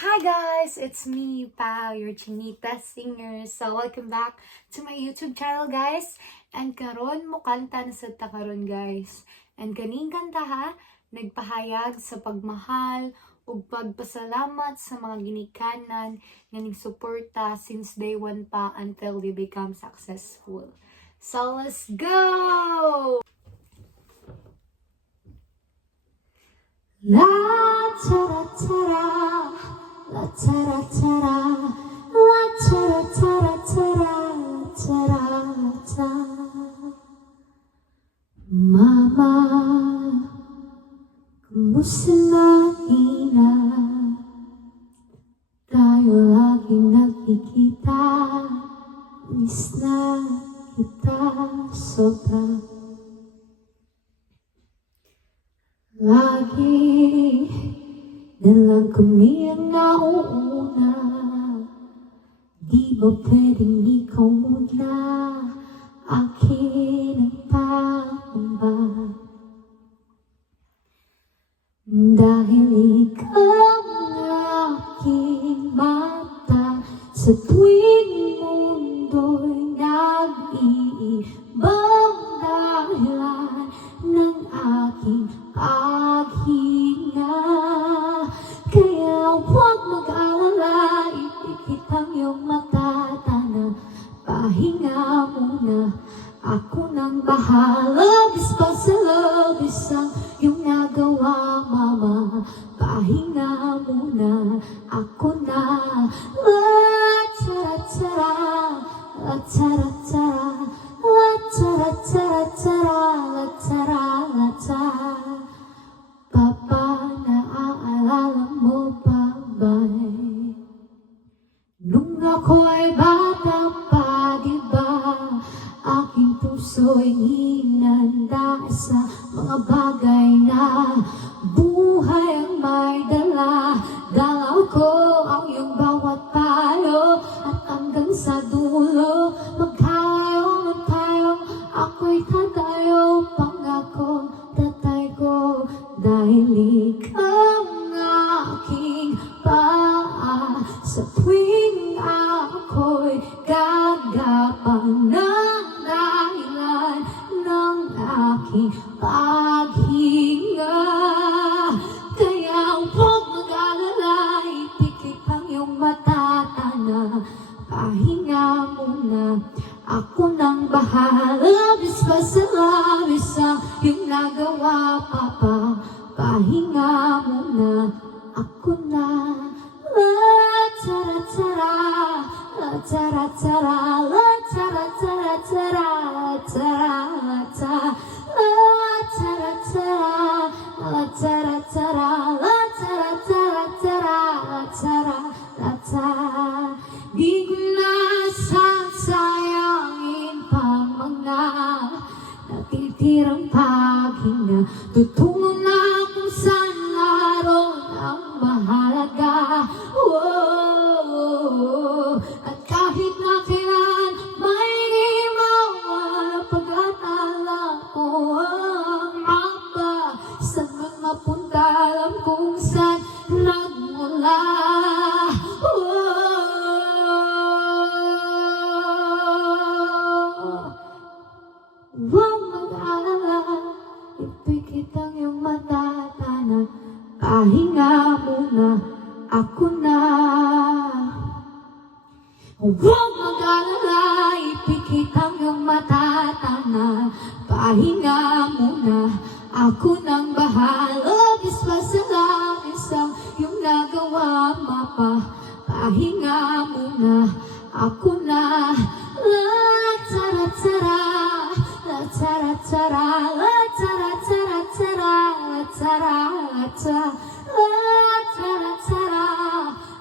Hi guys, it's me, Pao, your Chinita singer. So welcome back to my YouTube channel guys. And karon mo kanta na sa takaron guys. And kaning kanta ha, nagpahayag sa pagmahal ug pagpasalamat sa mga ginikanan nga nigsuporta since day one pa until they become successful. So let's go! La tara tara, la tara tara, la tara tara tara, tara tara. Mama, kumusta na ina? Tayo laging nagkikita, miss na kita sobra. Lagi na lang kami ang nauuna. Di ba pwedeng ikaw muna akin ang pangamba? Dahil ikaw ang aking mata sa tuwing mundo'y nag-iibang dahilan ng aking paghinga. Kaya huwag mag-alala, ipikit ang iyong mata, tana pahinga muna, ako nang bahala. Bispa sa labis ang iyong nagawa, mama, pahinga muna, ako na. La tara tara, la tara tara, la tara tara tara, la tara la tara. Papa, naaalala mo pa ba'y nung ako'y bata pa, diba? Aking puso'y hinanda sa mga bagay na buhay ang may dala. Dalaw ko ang iyong bawat payo at hanggang sa dulo magkayo ng tayo. Ako'y tatayo, pangako, tatay ko, dahil ikaw ang aking paa sa tuwing ako'y gagapang ng dahilan ng aking paghinga. Kaya huwag mag-alala, ipikit ang iyong mata, tana pahinga muna, ako nang bahala. Bispa sa labis ang iyong nagawa, papa, pahinga muna, ako na. La tara tara, la tara tara, la tara tara tara, la tara tara, la tara tara, la tara tara, la tara tara tara, la tara la tara. Di ko na sasayangin pa mga natitirang paghinga. Tutungo na kung saan naroon ang mahalaga. At kahit na kailan may di mawala pag-atala ko ang mapa. Saan man mapunta, alam kung saan nagmula. Huwag mag-alala, ipikit ang iyong mata, tana pahinga muna, ako na. Huwag mag-alala, ipikit ang iyong mata, tana pahinga muna, ako nang bahala. Bispa sa langis ang iyong nagawa, mapa, pahinga muna, ako na. La tara tara, la tara tara, la tara tara tara, la tara la tara, la tara tara,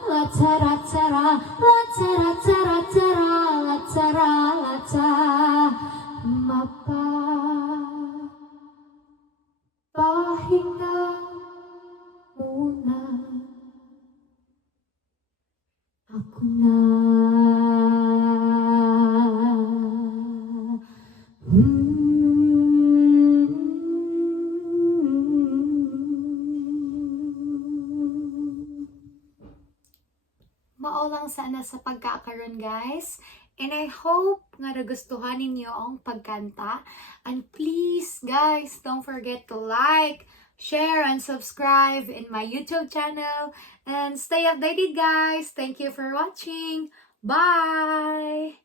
la tara tara, la tara tara tara, la tara la tara. Mapa, pahinga muna, ako na. mao lang sana sa pagkakaroon guys. And I hope nga nagustuhan ninyo ang pagkanta. And please guys, don't forget to like, share, and subscribe in my YouTube channel. And stay updated guys. Thank you for watching. Bye!